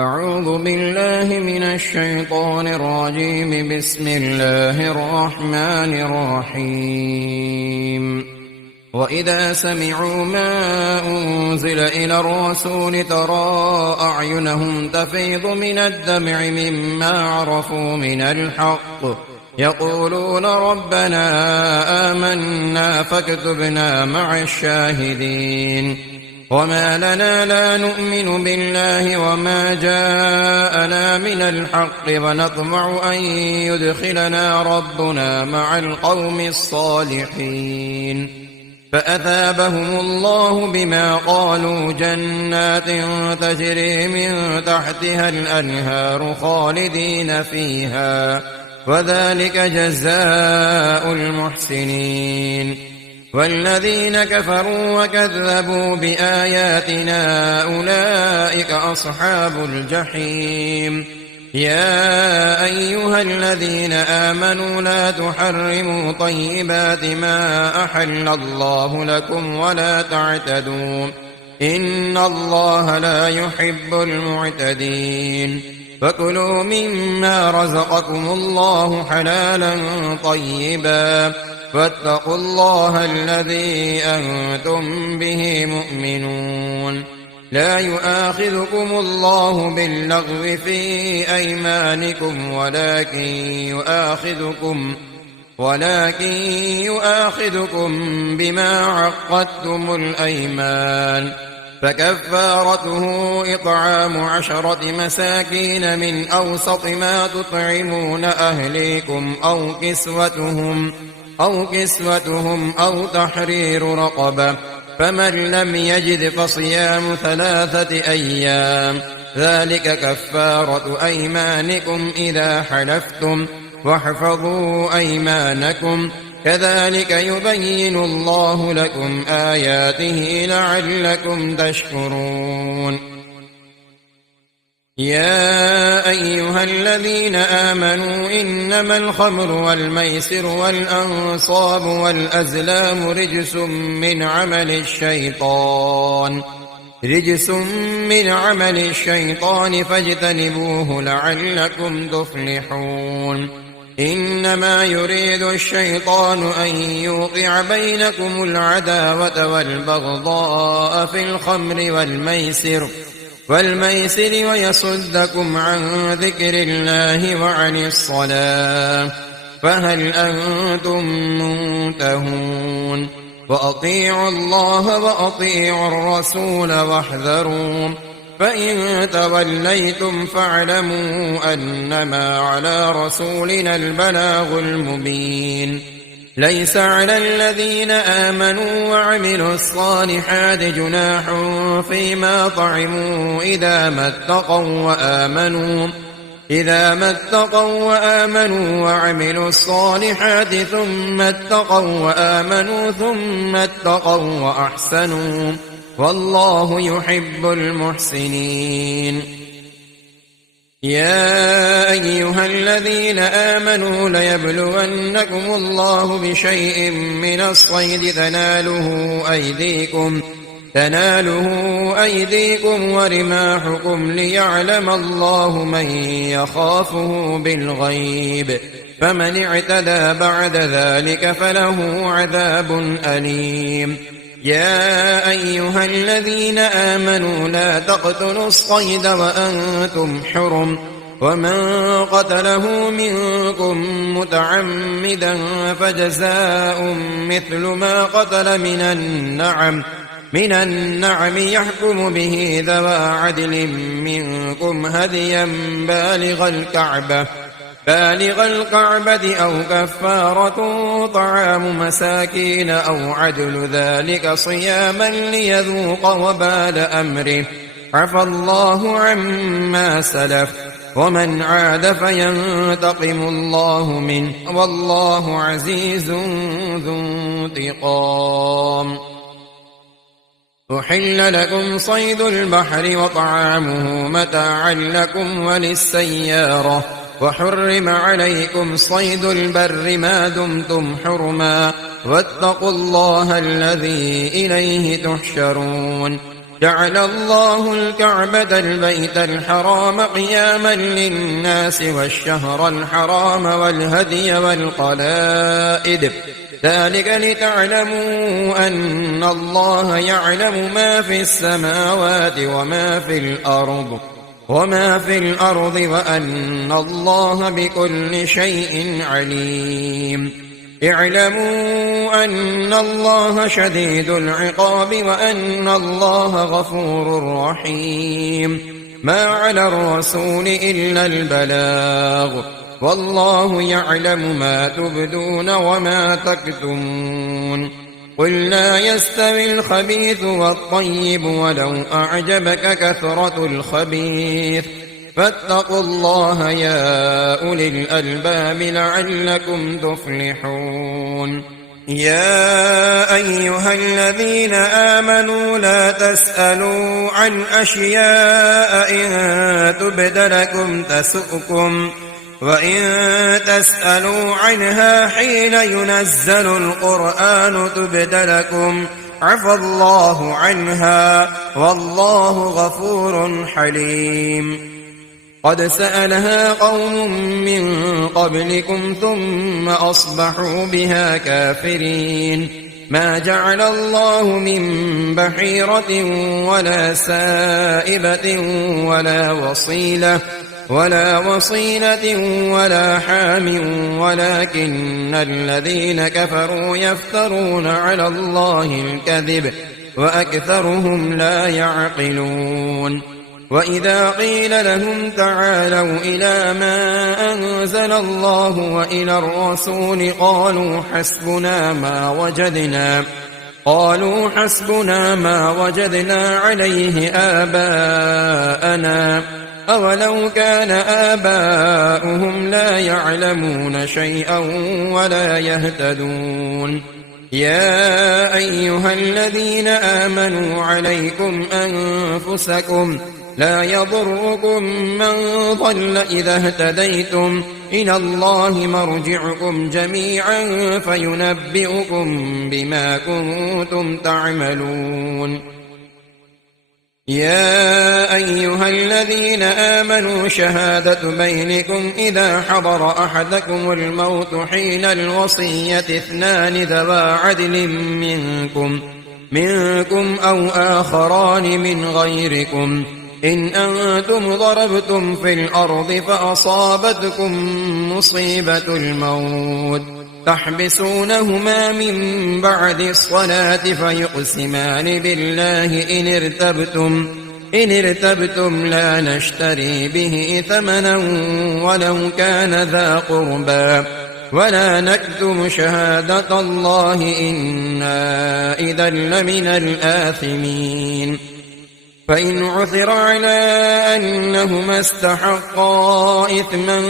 أعوذ بالله من الشيطان الرجيم. بسم الله الرحمن الرحيم. وإذا سمعوا ما أنزل إلى الرسول ترى أعينهم تفيض من الدمع مما عرفوا من الحق يقولون ربنا آمنا فاكتبنا مع الشاهدين. وما لنا لا نؤمن بالله وما جاءنا من الحق ونطمع أن يدخلنا ربنا مع القوم الصالحين. فأثابهم الله بما قالوا جنات تجري من تحتها الأنهار خالدين فيها وذلك جزاء المحسنين. والذين كفروا وكذبوا بآياتنا أولئك أصحاب الجحيم. يا أيها الذين آمنوا لا تحرموا طيبات ما أحل الله لكم ولا تعتدوا إن الله لا يحب المعتدين. فكلوا مما رزقكم الله حلالا طيبا واتقوا الله الذي أنتم به مؤمنون. لا يؤاخذكم الله باللغو في أيمانكم ولكن يؤاخذكم بما عقدتم الأيمان. فكفارته إطعام 10 مساكين من أوسط ما تطعمون أهليكم أو كسوتهم أو تحرير رقبة. فمن لم يجد فصيام 3 أيام ذلك كفارة أيمانكم إذا حلفتم واحفظوا أيمانكم كذلك يبين الله لكم آياته لعلكم تشكرون. يا أيها الذين آمنوا إنما الخمر والميسر والأنصاب والأزلام رجس من عمل الشيطان فاجتنبوه لعلكم تفلحون. إنما يريد الشيطان أن يوقع بينكم العداوة والبغضاء في الخمر والميسر ويصدكم عن ذكر الله وعن الصلاة فهل أنتم منتهون. وأطيعوا الله وأطيعوا الرسول واحذروا فإن توليتم فاعلموا أنما على رسولنا البلاغ المبين. ليس على الذين آمنوا وعملوا الصالحات جناح فيما طعموا إذا ما اتقوا وآمنوا وعملوا الصالحات ثم اتقوا وأحسنوا والله يحب المحسنين. يا أيها الذين آمنوا ليبلونكم الله بشيء من الصيد تناله أيديكم ورماحكم ليعلم الله من يخافه بالغيب فمن اعتدى بعد ذلك فله عذاب أليم. يا أيها الذين آمنوا لا تقتلوا الصيد وأنتم حرم ومن قتله منكم متعمدا فجزاء مثل ما قتل من النعم يحكم به ذوى عدل منكم هديا بالغ الكعبة أو كفارة طعام مساكين أو عدل ذلك صياما ليذوق وبال أمره عفى الله عما سلف ومن عاد فينتقم الله منه والله عزيز ذو انتقام. أحل لكم صيد البحر وطعامه متاعا لكم وللسيارة وحرم عليكم صيد البر ما دمتم حرما واتقوا الله الذي إليه تحشرون. جعل الله الكعبة البيت الحرام قياما للناس والشهر الحرام والهدي والقلائد ذلك لتعلموا أن الله يعلم ما في السماوات وما في الأرض وأن الله بكل شيء عليم اعلموا أن الله شديد العقاب وأن الله غفور رحيم ما على الرسول إلا البلاغ والله يعلم ما تبدون وما تكتمون قل لا يستوي الخبيث والطيب ولو أعجبك كثرة الخبيث فاتقوا الله يا أولي الألباب لعلكم تفلحون يا أيها الذين آمنوا لا تسألوا عن أشياء إن تبد لكم تسؤكم وإن تسألوا عنها حين ينزل القرآن تبد لكم عفى الله عنها والله غفور حليم قد سألها قوم من قبلكم ثم أصبحوا بها كافرين ما جعل الله من بحيرة ولا سائبة ولا وصيلة ولا حام ولكن الذين كفروا يفترون على الله الكذب وأكثرهم لا يعقلون وإذا قيل لهم تعالوا إلى ما أنزل الله وإلى الرسول قالوا حسبنا ما وجدنا عليه آباءنا أولو كان آباؤهم لا يعلمون شيئا ولا يهتدون يا أيها الذين آمنوا عليكم أنفسكم لا يضركم من ضل إذا اهتديتم إلى الله مرجعكم جميعا فينبئكم بما كنتم تعملون يا أيها الذين آمنوا شهادة بينكم إذا حضر أحدكم الموت حين الوصية اثنان ذوى عدل منكم أو آخران من غيركم إن أنتم ضربتم في الأرض فأصابتكم مصيبة الموت تحبسونهما من بعد الصلاة فيقسمان بالله إن ارتبتم لا نشتري به ثمنا ولو كان ذا قربى ولا نكتم شهادة الله إنا إذا لمن الآثمين فإن عثر على أنهما استحقا إثما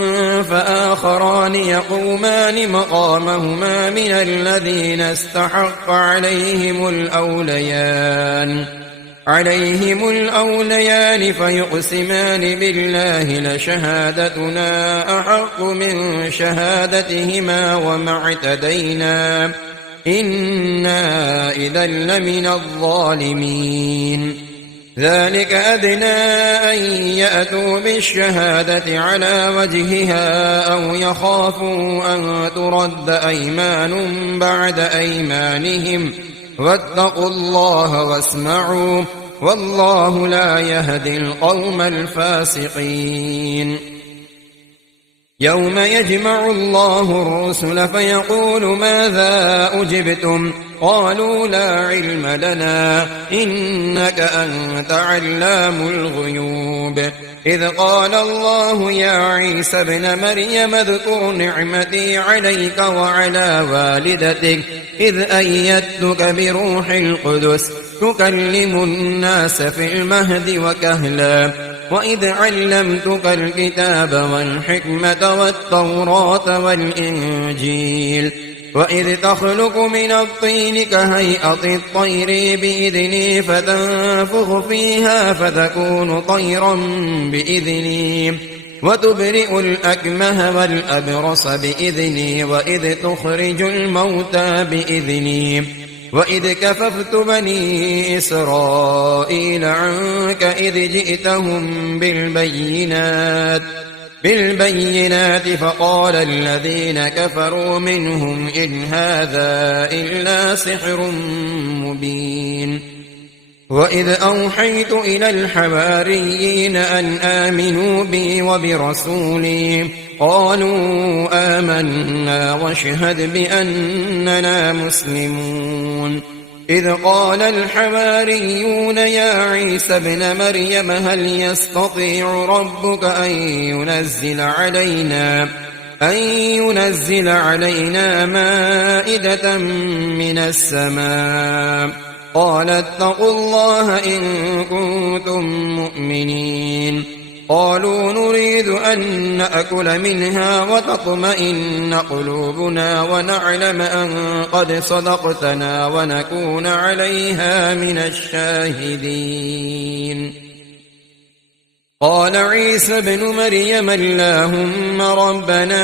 فآخران يقومان مقامهما من الذين استحق عليهم الأوليان فيقسمان بالله لشهادتنا أحق من شهادتهما وما اعتدينا إنا إذا لمن الظالمين ذلك أدنى أن يأتوا بالشهادة على وجهها أو يخافوا أن ترد أيمان بعد أيمانهم واتقوا الله واسمعوا والله لا يهدي القوم الفاسقين يوم يجمع الله الرسل فيقول ماذا أجبتم قالوا لا علم لنا إنك أنت علام الغيوب إذ قال الله يا عيسى ابن مريم اذكر نعمتي عليك وعلى والدتك إذ أيدتك بروح القدس تكلم الناس في المهد وكهلا وإذ علمتك الكتاب والحكمة والتوراة والإنجيل وإذ تخلق من الطين كهيئة الطير بإذني فتنفخ فيها فتكون طيرا بإذني وتبرئ الأكمه والأبرص بإذني وإذ تخرج الموتى بإذني وإذ كففت بني إسرائيل عنك إذ جئتهم بالبينات فقال الذين كفروا منهم إن هذا إلا سحر مبين وإذ أوحيت إلى الحواريين أن آمنوا بي وبرسولي قالوا آمنا واشهد بأننا مسلمون إذ قال الحواريون يا عيسى ابن مريم هل يستطيع ربك أن ينزل علينا مائدة من السماء قال اتقوا الله إن كنتم مؤمنين قالوا نريد أن نأكل منها وتطمئن قلوبنا ونعلم أن قد صدقتنا ونكون عليها من الشاهدين قال عيسى ابن مريم اللهم ربنا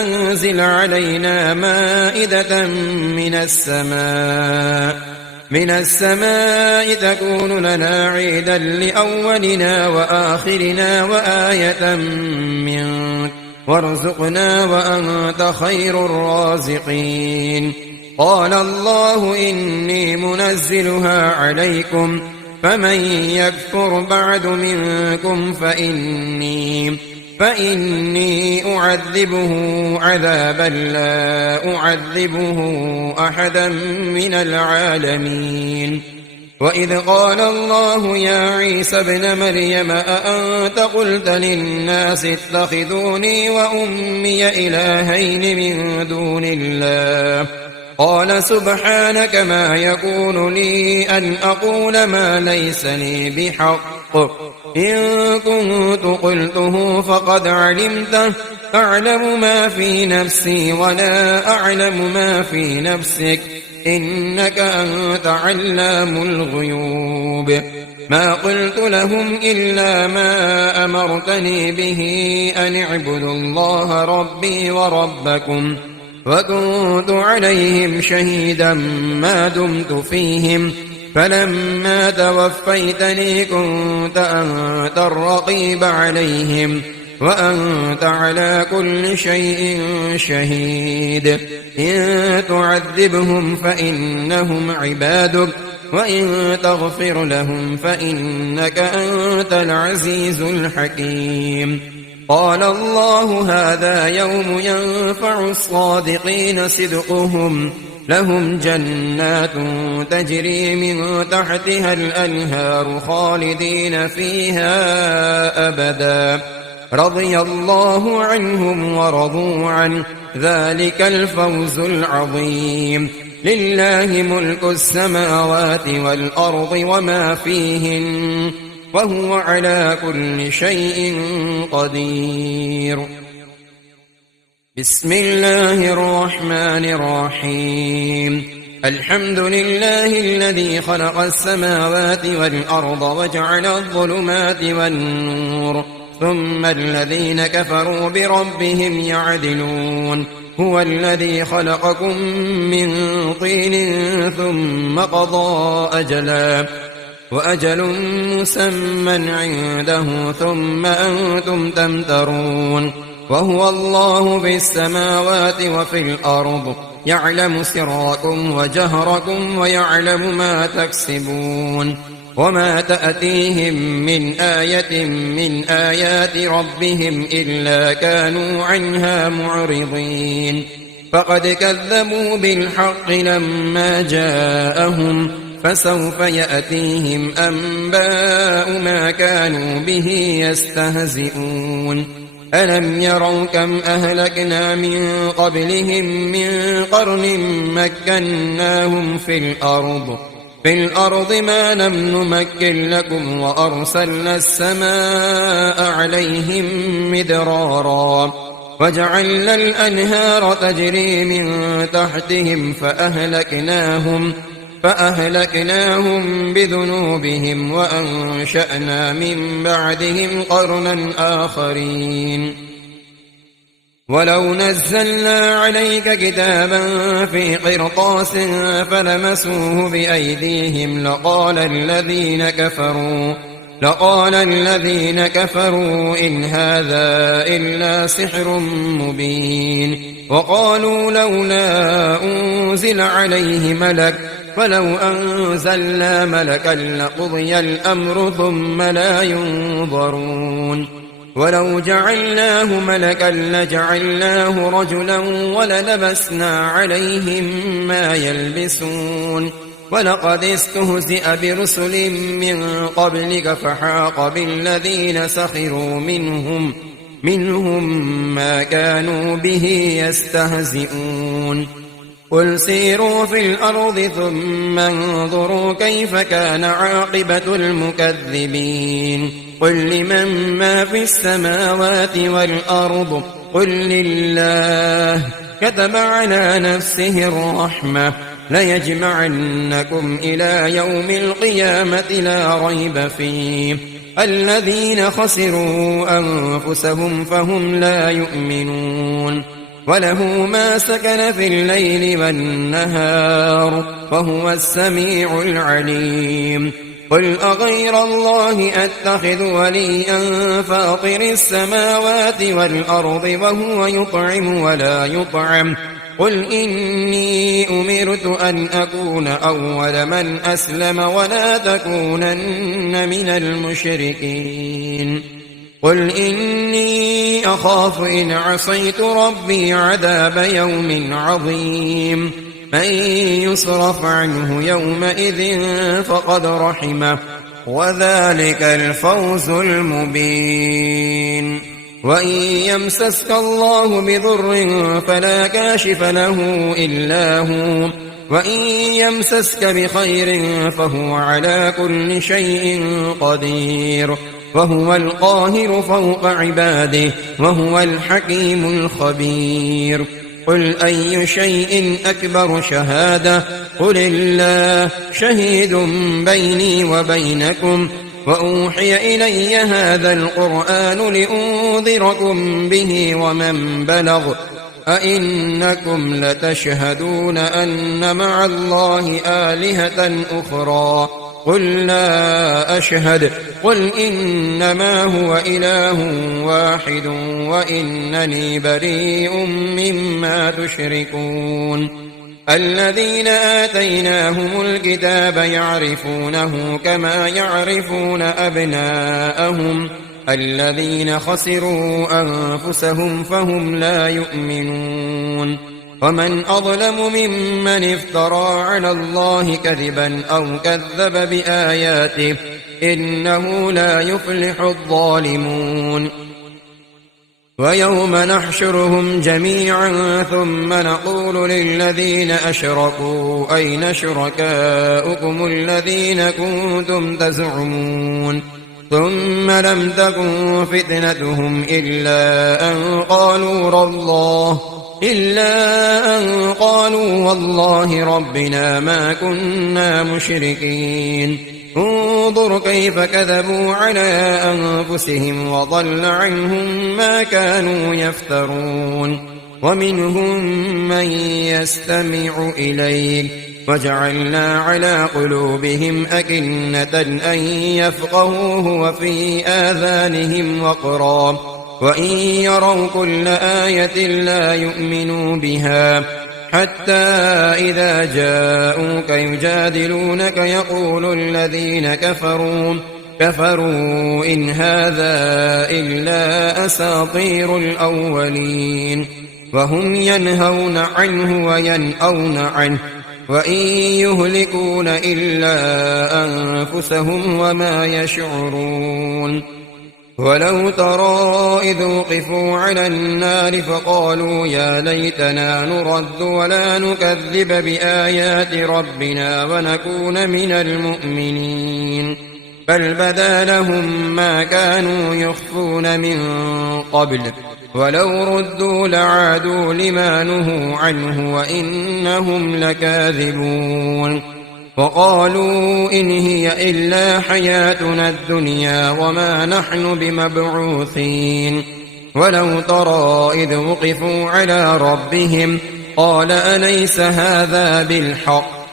أنزل علينا مائدة من السماء تكون لنا عيدا لأولنا وآخرنا وآية منك وارزقنا وأنت خير الرازقين قال الله إني منزلها عليكم فمن يكفر بعد منكم فإني أعذبه عذابا لا أعذبه أحدا من العالمين وإذ قال الله يا عيسى ابن مريم أأنت قلت للناس اتخذوني وأمي إلهين من دون الله قال سبحانك ما يكون لي أن أقول ما ليس لي بحق إن كنت قلته فقد علمته أعلم ما في نفسي ولا أعلم ما في نفسك إنك أنت علام الغيوب ما قلت لهم إلا ما أمرتني به أن اعبدوا الله ربي وربكم وكنت عليهم شهيدا ما دمت فيهم فلما توفيتني كنت أنت الرقيب عليهم وأنت على كل شيء شهيد إن تعذبهم فإنهم عبادك وإن تغفر لهم فإنك أنت العزيز الحكيم قال الله هذا يوم ينفع الصادقين صدقهم لهم جنات تجري من تحتها الأنهار خالدين فيها أبدا رضي الله عنهم ورضوا عنه ذلك الفوز العظيم لله ملك السماوات والأرض وما فيهن وهو على كل شيء قدير بسم الله الرحمن الرحيم الحمد لله الذي خلق السماوات والأرض وجعل الظلمات والنور ثم الذين كفروا بربهم يعدلون هو الذي خلقكم من طين ثم قضى أجلا وأجل مسمى عنده ثم أنتم تمترون وهو الله في السماوات وفي الأرض يعلم سركم وجهركم ويعلم ما تكسبون وما تأتيهم من آية من آيات ربهم إلا كانوا عنها معرضين فقد كذبوا بالحق لما جاءهم فسوف يأتيهم أنباء ما كانوا به يستهزئون ألم يروا كم أهلكنا من قبلهم من قرن مكناهم في الأرض ما لم نمكن لكم وأرسلنا السماء عليهم مدرارا وجعلنا الأنهار تجري من تحتهم فأهلكناهم بذنوبهم وأنشأنا من بعدهم قرنا آخرين ولو نزلنا عليك كتابا في قرطاس فلمسوه بأيديهم لقال الذين كفروا إن هذا إلا سحر مبين. وقالوا لولا أنزل عليه ملك فلو أنزلنا ملكا لقضي الأمر ثم لا ينظرون. ولو جعلناه ملكا لجعلناه رجلا وللبسنا عليهم ما يلبسون. ولقد استهزئ برسل من قبلك فحاق بالذين سخروا منهم ما كانوا به يستهزئون. قل سيروا في الأرض ثم انظروا كيف كان عاقبة المكذبين. قل لمن ما في السماوات والأرض قل لله كتب على نفسه الرحمة ليجمعنكم إلى يوم القيامة لا ريب فيه. الذين خسروا أنفسهم فهم لا يؤمنون. وله ما سكن في الليل والنهار وهو السميع العليم. قل أغير الله أتخذ وليا فاطر السماوات والأرض وهو يطعم ولا يطعم. قل إني أمرت أن أكون أول من أسلم ولا تكونن من المشركين. قل إني أخاف إن عصيت ربي عذاب يوم عظيم. من يصرف عنه يومئذ فقد رحمه وذلك الفوز المبين. وإن يمسسك الله بضر فلا كاشف له إلا هو وإن يمسسك بخير فهو على كل شيء قدير وهو القاهر فوق عباده وهو الحكيم الخبير. قل أي شيء أكبر شهادة قل الله شهيد بيني وبينكم وأوحي إلي هذا القرآن لأنذركم به ومن بلغ أئنكم لتشهدون أن مع الله آلهة أخرى قل لا أشهد قل إنما هو إله واحد وإنني بريء مما تشركون. الذين آتيناهم الكتاب يعرفونه كما يعرفون أبناءهم الذين خسروا أنفسهم فهم لا يؤمنون. ومن أظلم ممن افترى على الله كذبا أو كذب بآياته إنه لا يفلح الظالمون. ويوم نحشرهم جميعا ثم نقول للذين أشركوا أين شركاؤكم الذين كنتم تزعمون ثم لم تكن فتنتهم إلا أن قالوا والله ربنا ما كنا مشركين. انظر كيف كذبوا على أنفسهم وضل عنهم ما كانوا يفترون. ومنهم من يستمع إليك وجعلنا على قلوبهم أكنة أن يفقهوه وفي آذانهم وقرا وإن يروا كل آية لا يؤمنوا بها حتى إذا جاءوك يجادلونك يقول الذين كفروا إن هذا إلا أساطير الأولين. وهم ينهون عنه وينأون عنه وإن يهلكون إلا أنفسهم وما يشعرون. ولو ترى إذ وقفوا على النار فقالوا يا ليتنا نرد ولا نكذب بآيات ربنا ونكون من المؤمنين بل بدا لهم ما كانوا يخفون من قبل ولو ردوا لعادوا لما نهوا عنه وإنهم لكاذبون. وقالوا إن هي إلا حياتنا الدنيا وما نحن بمبعوثين ولو ترى إذ وقفوا على ربهم قال أليس هذا بالحق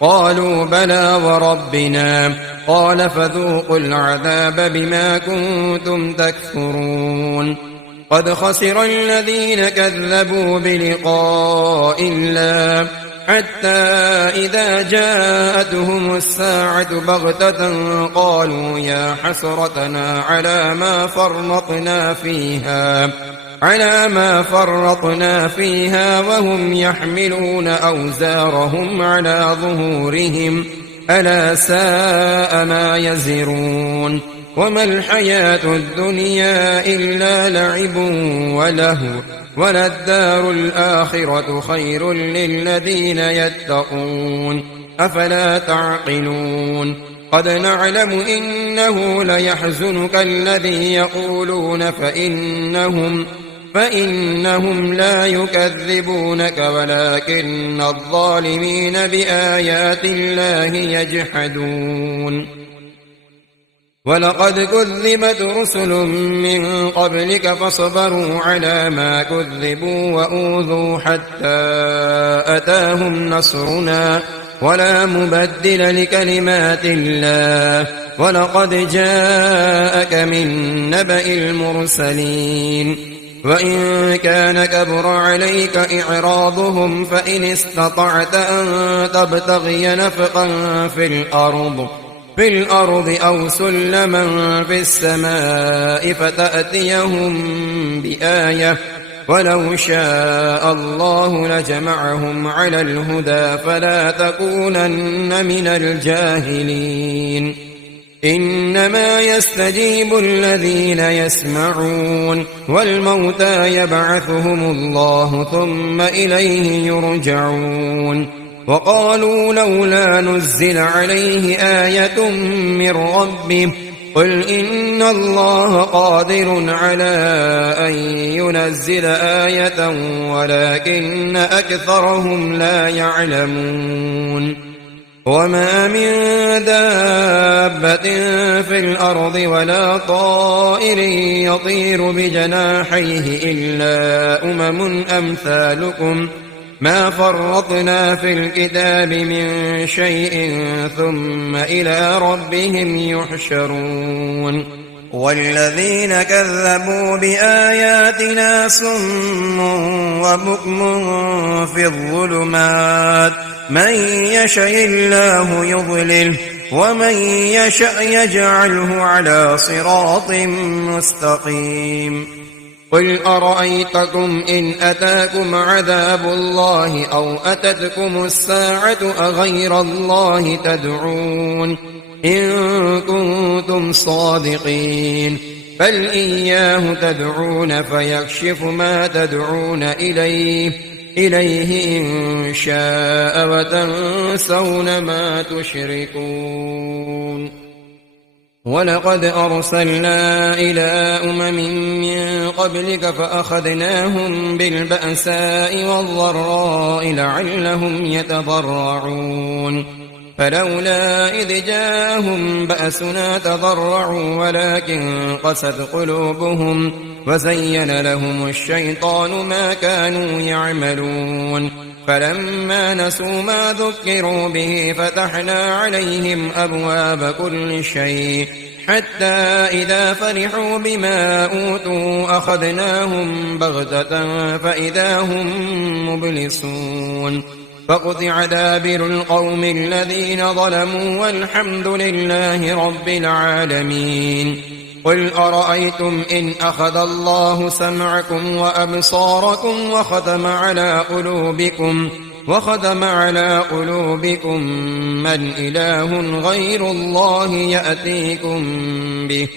قالوا بلى وربنا قال فذوقوا العذاب بما كنتم تكفرون قد خسر الذين كذبوا بلقاء الله حتى إذا جاءتهم الساعة بغتة قالوا يا حسرتنا على ما فرطنا فيها وهم يحملون أوزارهم على ظهورهم ألا ساء ما يزرون وما الحياة الدنيا إلا لعب ولهو وللدار الآخرة خير للذين يتقون أفلا تعقلون قد نعلم إنه ليحزنك الذي يقولون فإنهم لا يكذبونك ولكن الظالمين بآيات الله يجحدون ولقد كذبت رسل من قبلك فصبروا على ما كذبوا وأوذوا حتى أتاهم نصرنا ولا مبدل لكلمات الله ولقد جاءك من نبأ المرسلين وإن كان كبر عليك إعراضهم فإن استطعت أن تبتغي نفقا في الأرض أو سلما في السماء فتأتيهم بآية ولو شاء الله لجمعهم على الهدى فلا تكونن من الجاهلين إنما يستجيب الذين يسمعون والموتى يبعثهم الله ثم إليه يرجعون وقالوا لولا نزل عليه آية من ربه قل إن الله قادر على أن ينزل آية ولكن أكثرهم لا يعلمون وما من دابة في الأرض ولا طائر يطير بجناحيه إلا أمثالكم ما فرطنا في الكتاب من شيء ثم إلى ربهم يحشرون والذين كذبوا بآياتنا صم وبكم في الظلمات من يشاء الله يضلله ومن يشاء يجعله على صراط مستقيم قل أرأيتكم إن أتاكم عذاب الله أو أتتكم الساعة أغير الله تدعون إن كنتم صادقين بل إياه تدعون فيكشف ما تدعون إليه إن شاء وتنسون ما تشركون ولقد أرسلنا إلى من قبلك فأخذناهم بالبأساء والضراء لعلهم يتضرعون فلولا إذ جاءهم بأسنا تضرعوا ولكن قست قلوبهم وزين لهم الشيطان ما كانوا يعملون فلما نسوا ما ذكروا به فتحنا عليهم أبواب كل شيء حتى إذا فرحوا بما أوتوا أخذناهم بغتة فإذا هم مبلسون فقطع دابر القوم الذين ظلموا والحمد لله رب العالمين قل أرأيتم إن أخذ الله سمعكم وأبصاركم وختم على قلوبكم من إله غير الله يأتيكم به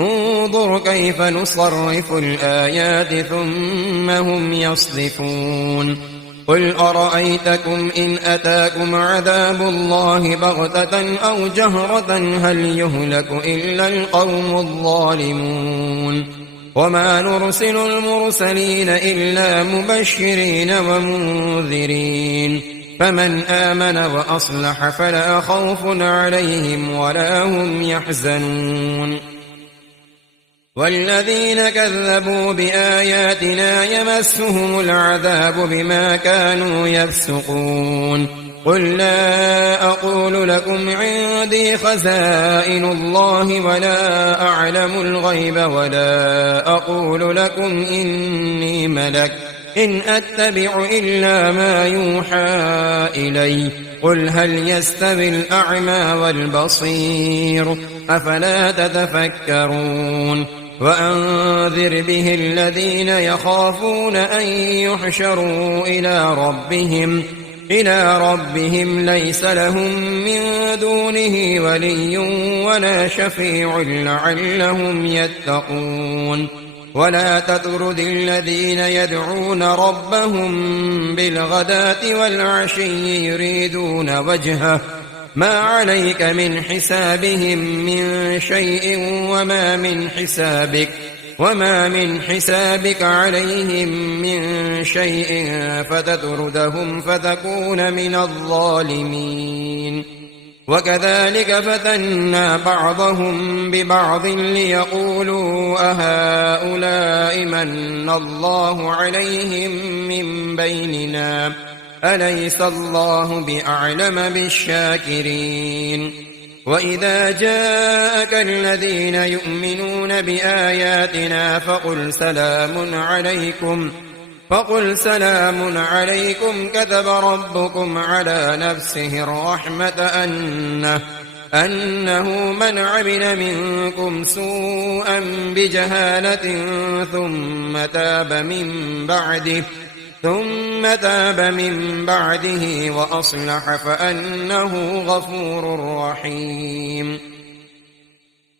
انظر كيف نصرف الآيات ثم هم يصدفون قل أرأيتكم إن أتاكم عذاب الله بغتة أو جهرة هل يهلك إلا القوم الظالمون وما نرسل المرسلين إلا مبشرين ومنذرين فمن آمن وأصلح فلا خوف عليهم ولا هم يحزنون والذين كذبوا بآياتنا يمسهم العذاب بما كانوا يفسقون قل لا أقول لكم عندي خزائن الله ولا أعلم الغيب ولا أقول لكم إني ملك إن أتبع إلا ما يوحى إلي قل هل يستوي الأعمى والبصير أفلا تتفكرون وأنذر به الذين يخافون أن يحشروا إلى ربهم ليس لهم من دونه ولي ولا شفيع لعلهم يتقون ولا تطرد الذين يدعون ربهم بالغداة والعشي يريدون وجهه ما عليك من حسابهم من شيء وما من حسابك عليهم من شيء فتطردهم فتكون من الظالمين وكذلك فتنا بعضهم ببعض ليقولوا أهؤلاء من الله عليهم من بيننا أليس الله بأعلم بالشاكرين وإذا جاءك الذين يؤمنون بآياتنا فقل سلام عليكم كتب ربكم على نفسه الرحمة أنه من عمل منكم سوءا بجهالة ثم تاب من بعده وأصلح فأنه غفور رحيم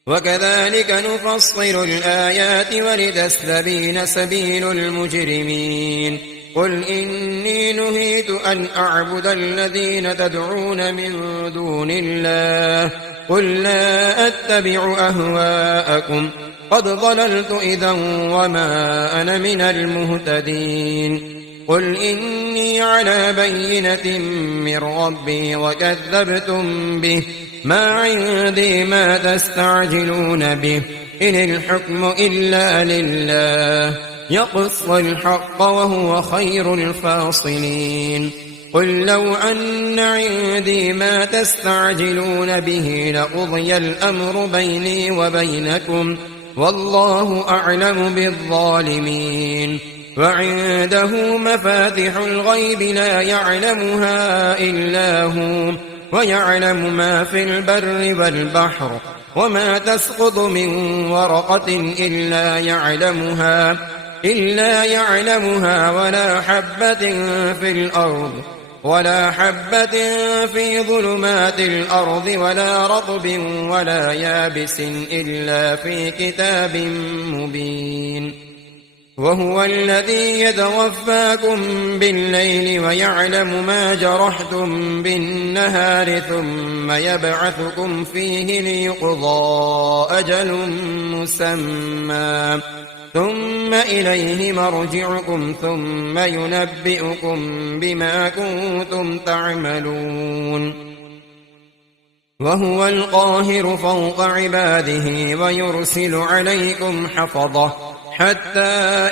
وكذلك نفصل الآيات ولتستبين سبيل المجرمين قل إني نهيت أن أعبد الذين تدعون من دون الله قل لا أتبع أهواءكم قد ضللت إذا وما أنا من المهتدين قل إني على بينة من ربي وكذبتم به ما عندي ما تستعجلون به إن الحكم إلا لله يقص الحق وهو خير الفاصلين قل لو أن عندي ما تستعجلون به لقضي الأمر بيني وبينكم والله أعلم بالظالمين وعنده مفاتح الغيب لا يعلمها إلا هو ويعلم ما في البر والبحر وما تسقط من ورقة إلا يعلمها ولا حبة في ظلمات الأرض ولا رطب ولا يابس إلا في كتاب مبين وهو الذي يتوفاكم بالليل ويعلم ما جرحتم بالنهار ثم يبعثكم فيه ليقضى أجل مسمى ثم إليه مرجعكم ثم ينبئكم بما كنتم تعملون وهو القاهر فوق عباده ويرسل عليكم حفظة حتى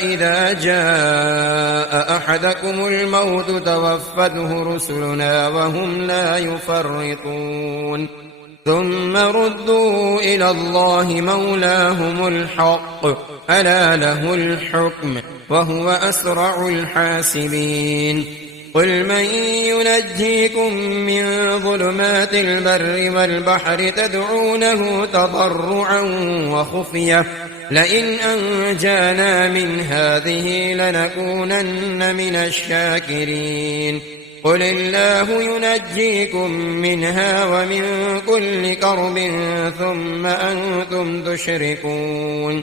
إذا جاء أحدكم الموت توفته رسلنا وهم لا يفرطون ثم ردوا إلى الله مولاهم الحق ألا له الحكم وهو أسرع الحاسبين قل من ينجيكم من ظلمات البر والبحر تدعونه تضرعا وخفية لئن أنجانا من هذه لنكونن من الشاكرين قل الله ينجيكم منها ومن كل كرب ثم أنتم تشركون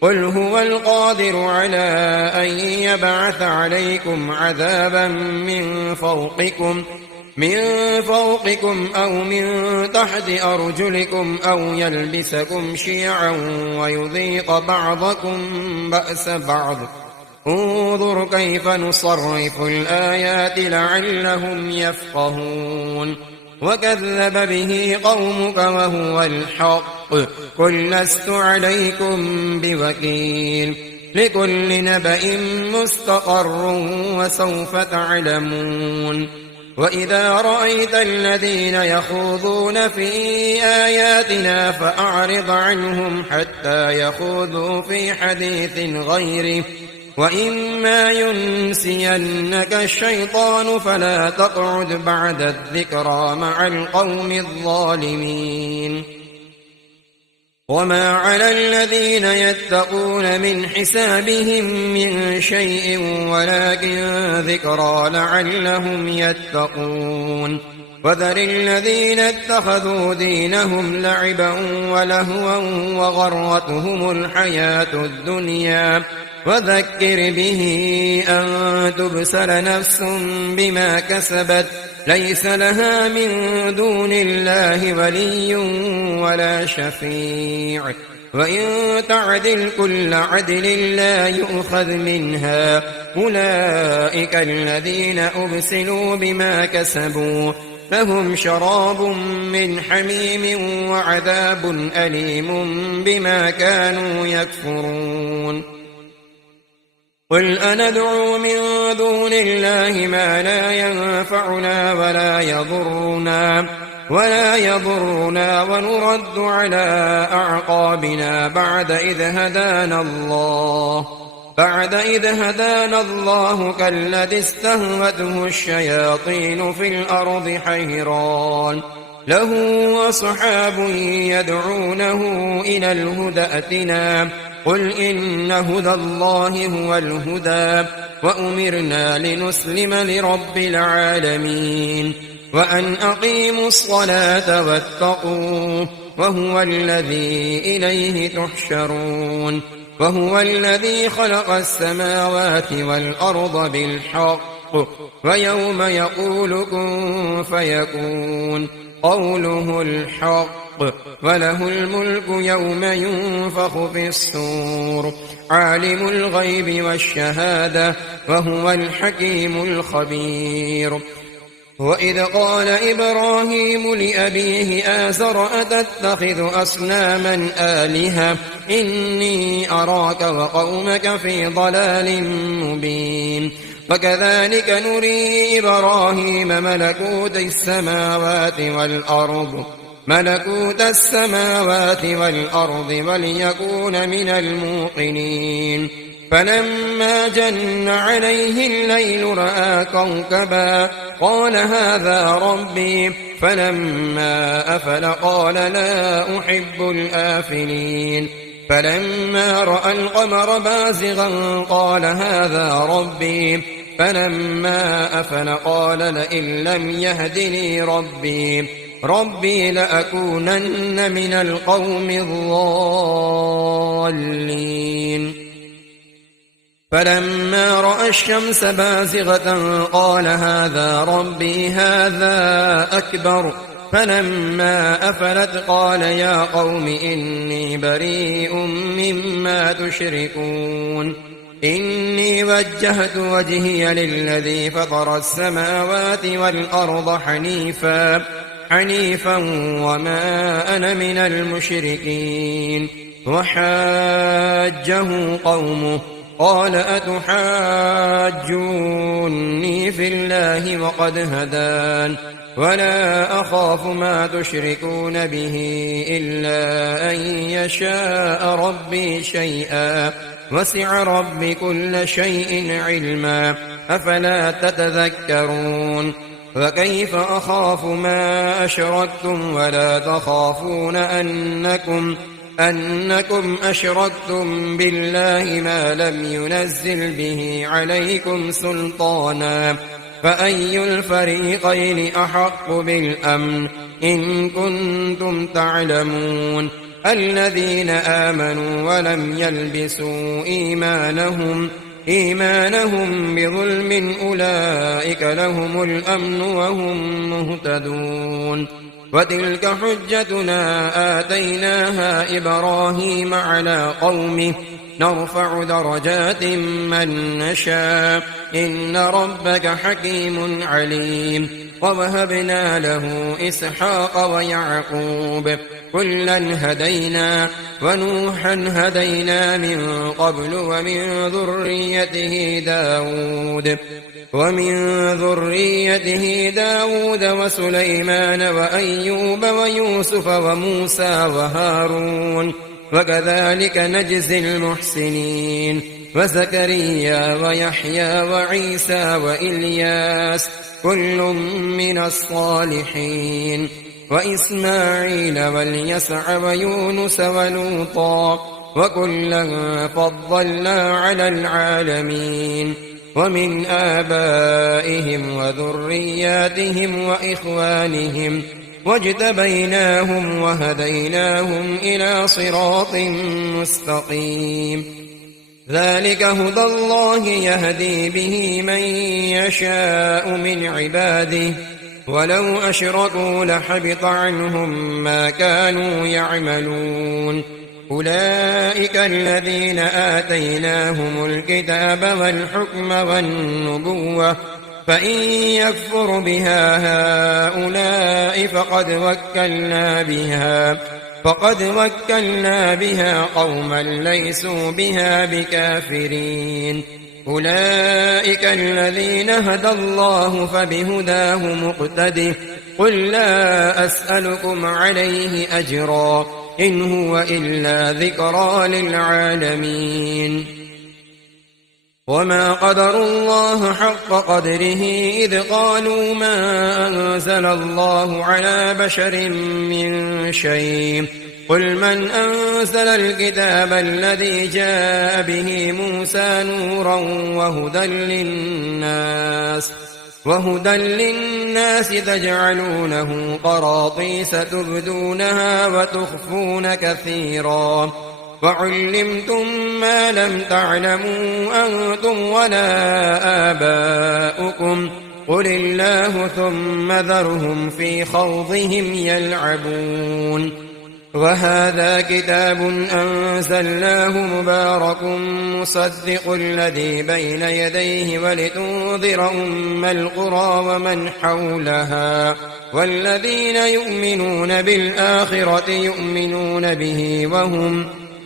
قل هو القادر على أن يبعث عليكم عذابا من فوقكم أو من تحت أرجلكم أو يلبسكم شيعا ويذيق بعضكم بأس بعض انظر كيف نصرف الآيات لعلهم يفقهون وكذب به قومك وهو الحق قل لست عليكم بوكيل لكل نبأ مستقر وسوف تعلمون وإذا رأيت الذين يخوضون في آياتنا فأعرض عنهم حتى يخوضوا في حديث غيره وإما ينسينك الشيطان فلا تقعد بعد الذكرى مع القوم الظالمين وما على الذين يتقون من حسابهم من شيء ولكن ذكرى لعلهم يتقون وذر الذين اتخذوا دينهم لعبا ولهوا وغرتهم الحياة الدنيا وذكر به أن تبسل نفس بما كسبت ليس لها من دون الله ولي ولا شفيع وإن تعدل كل عدل لا يؤخذ منها أولئك الذين أبسلوا بما كسبوا لهم شراب من حميم وعذاب أليم بما كانوا يكفرون قل أندعو من دون الله ما لا ينفعنا ولا يضرنا ونرد على أعقابنا بعد إذ هدانا الله كالذي استهوته الشياطين في الأرض حيران له أصحاب يدعونه إلى الهدى ائتنا قل إن هدى الله هو الهدى وأمرنا لنسلم لرب العالمين وأن أقيموا الصلاة واتقوه وهو الذي إليه تحشرون وهو الذي خلق السماوات والأرض بالحق ويوم يقول كن فيكون قوله الحق وله الملك يوم ينفخ في الصور عالم الغيب والشهادة وهو الحكيم الخبير وإذ قال إبراهيم لأبيه آزر أتتخذ أصناما آلهة إني أراك وقومك في ضلال مبين وكذلك نري إبراهيم ملكوت السماوات والأرض وليكون من الموقنين فلما جن عليه الليل رأى كوكبا قال هذا ربي فلما أفل قال لا أحب الآفلين فلما رأى القمر بازغا قال هذا ربي فلما أفل قال لئن لم يهدني ربي لأكونن من القوم الضالين فلما رأى الشمس بازغة قال هذا ربي هذا أكبر فلما أفلت قال يا قوم إني بريء مما تشركون إني وجهت وجهي للذي فطر السماوات والأرض حنيفا وما أنا من المشركين وحاجه قومه قال أتحاجوني في الله وقد هدان ولا أخاف ما تشركون به إلا أن يشاء ربي شيئا وسع ربي كل شيء علما أفلا تتذكرون وكيف أخاف ما أشركتم ولا تخافون أنكم أشركتم بالله ما لم ينزل به عليكم سلطانا فأي الفريقين أحق بالأمن إن كنتم تعلمون الذين آمنوا ولم يلبسوا إيمانهم بظلم أولئك لهم الأمن وهم مهتدون وتلك حجتنا آتيناها إبراهيم على قومه نرفع درجات من نشاء إن ربك حكيم عليم ووهبنا له إسحاق ويعقوب كلا هدينا ونوحا هدينا من قبل ومن ذريته داود وسليمان وأيوب ويوسف وموسى وهارون وكذلك نجزي المحسنين وزكريا ويحيى وعيسى وإلياس كل من الصالحين وإسماعيل واليسع ويونس ولوطا وكلا فضلنا على العالمين ومن آبائهم وذرياتهم وإخوانهم واجتبيناهم وهديناهم إلى صراط مستقيم ذلك هدى الله يهدي به من يشاء من عباده ولو أشركوا لحبط عنهم ما كانوا يعملون أولئك الذين آتيناهم الكتاب والحكم والنبوة فإن يكفر بها هؤلاء فقد وكلنا بها قوما ليسوا بها بكافرين أولئك الذين هدى الله فبهداه مقتده قل لا أسألكم عليه أجرا إن هو إلا ذكرى للعالمين وما قدروا الله حق قدره إذ قالوا ما أنزل الله على بشر من شيء قل من أنزل الكتاب الذي جاء به موسى نورا وهدى للناس تجعلونه قراطيس تبدونها وتخفون كثيرا وعلمتم ما لم تعلموا أنتم ولا آباؤكم قل الله ثم ذرهم في خوضهم يلعبون وهذا كتاب أنزلناه مبارك مصدق الذي بين يديه ولتنذر أم القرى ومن حولها والذين يؤمنون بالآخرة يؤمنون به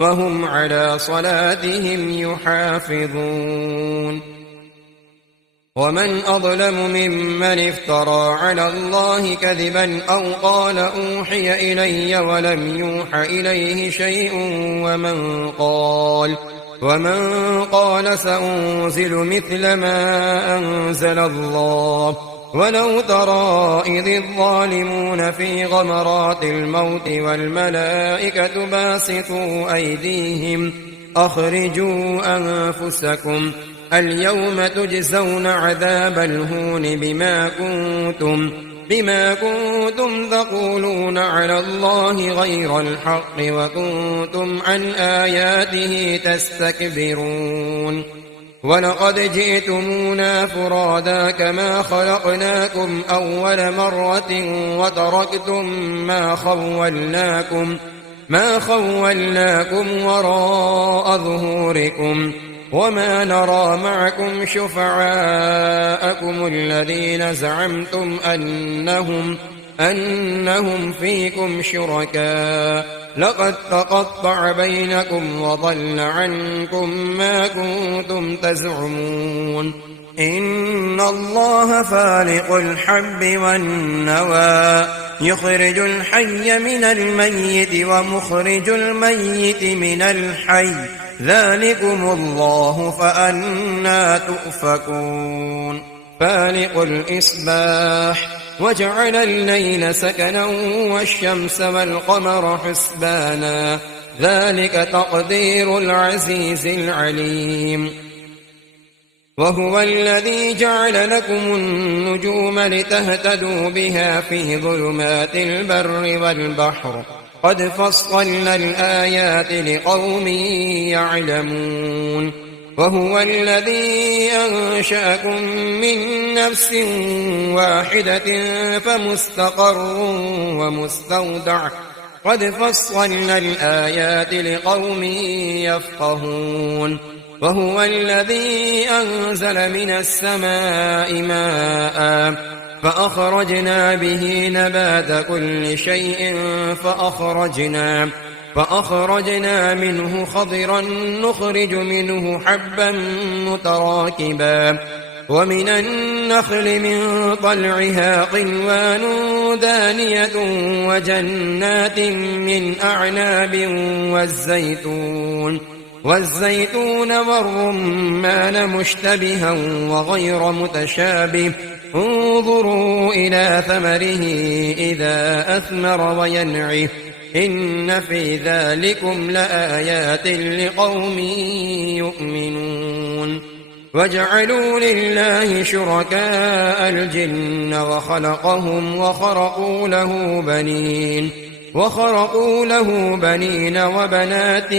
وهم على صلاتهم يحافظون ومن أظلم ممن افترى على الله كذبا أو قال أوحي إلي ولم يوح إليه شيء ومن قال سأنزل مثل ما أنزل الله ولو ترى إذ الظالمون في غمرات الموت والملائكة باسطوا أيديهم أخرجوا أنفسكم اليوم تجزون عذاب الهون بما كنتم تقولون على الله غير الحق وكنتم عن آياته تستكبرون ولقد جئتمونا فرادا كما خلقناكم أول مرة وتركتم ما خولناكم وراء ظهوركم وما نرى معكم شفعاءكم الذين زعمتم أنهم فيكم شركاء لقد تقطع بينكم وضل عنكم ما كنتم تزعمون إن الله فالق الحب والنوى يخرج الحي من الميت ومخرج الميت من الحي ذلكم الله فأنى تؤفكون فالق الإصباح وجعل الليل سكنا والشمس والقمر حسبانا ذلك تقدير العزيز العليم وهو الذي جعل لكم النجوم لتهتدوا بها في ظلمات البر والبحر قد فصلنا الآيات لقوم يعلمون وهو الذي أنشأكم من نفس واحدة فمستقر ومستودع قد فصلنا الآيات لقوم يفقهون وهو الذي أنزل من السماء ماء فأخرجنا به نبات كل شيء فأخرجنا منه خضرا نخرج منه حبا متراكبا ومن النخل من طلعها قنوان دانية وجنات من أعناب والزيتون والرمان مشتبها وغير متشابه انظروا إلى ثمره إذا أثمر وينعه إن في ذلكم لآيات لقوم يؤمنون وجعلوا لله شركاء الجن وخلقهم وخرقوا له بنين وبنات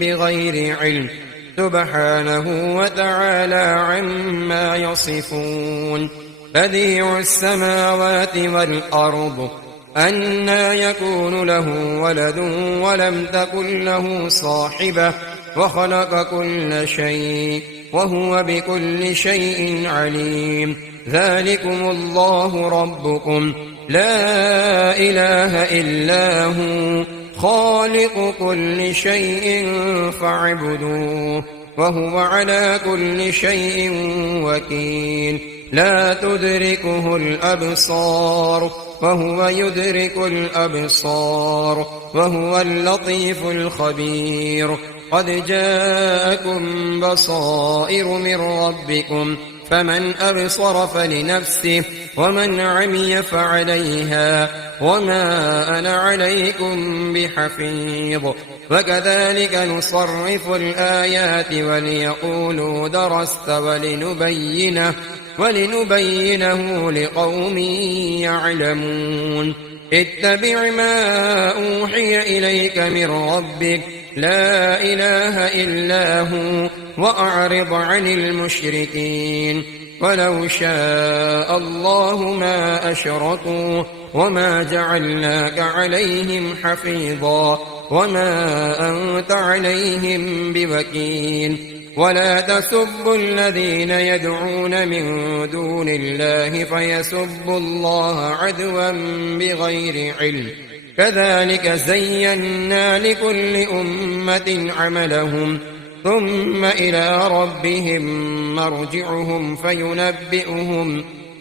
بغير علم سبحانه وتعالى عما يصفون بديع السماوات والأرض أنى يكون له ولد ولم تكن له صاحبة وخلق كل شيء وهو بكل شيء عليم ذلكم الله ربكم لا إله إلا هو خالق كل شيء فاعبدوه وهو على كل شيء وكيل لا تدركه الأبصار وهو يدرك الأبصار وهو اللطيف الخبير قد جاءكم بصائر من ربكم فمن أبصر فلنفسه ومن عمي فعليها وما أنا عليكم بحفيظ وكذلك نصرف الآيات وليقولوا درست ولنبينه لقوم يعلمون اتبع ما أوحي إليك من ربك لا إله إلا هو وأعرض عن المشركين ولو شاء الله ما أشركوا وما جعلناك عليهم حفيظا وما أنت عليهم بوكيل ولا تسبوا الذين يدعون من دون الله فيسبوا الله عدوا بغير علم كذلك زينا لكل أمة عملهم ثم إلى ربهم مرجعهم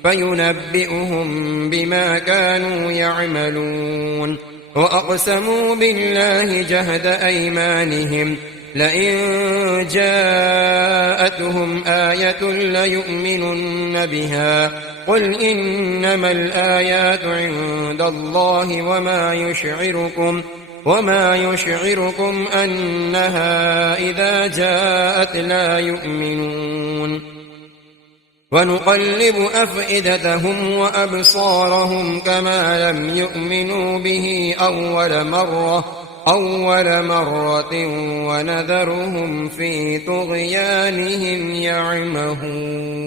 فينبئهم بما كانوا يعملون وأقسموا بالله جهد أيمانهم لئن جاءتهم آية ليؤمنن بها قل إنما الآيات عند الله وما يشعركم أنها إذا جاءت لا يؤمنون ونقلب أفئدتهم وأبصارهم كما لم يؤمنوا به أول مرة ونذرهم في طغيانهم يعمهون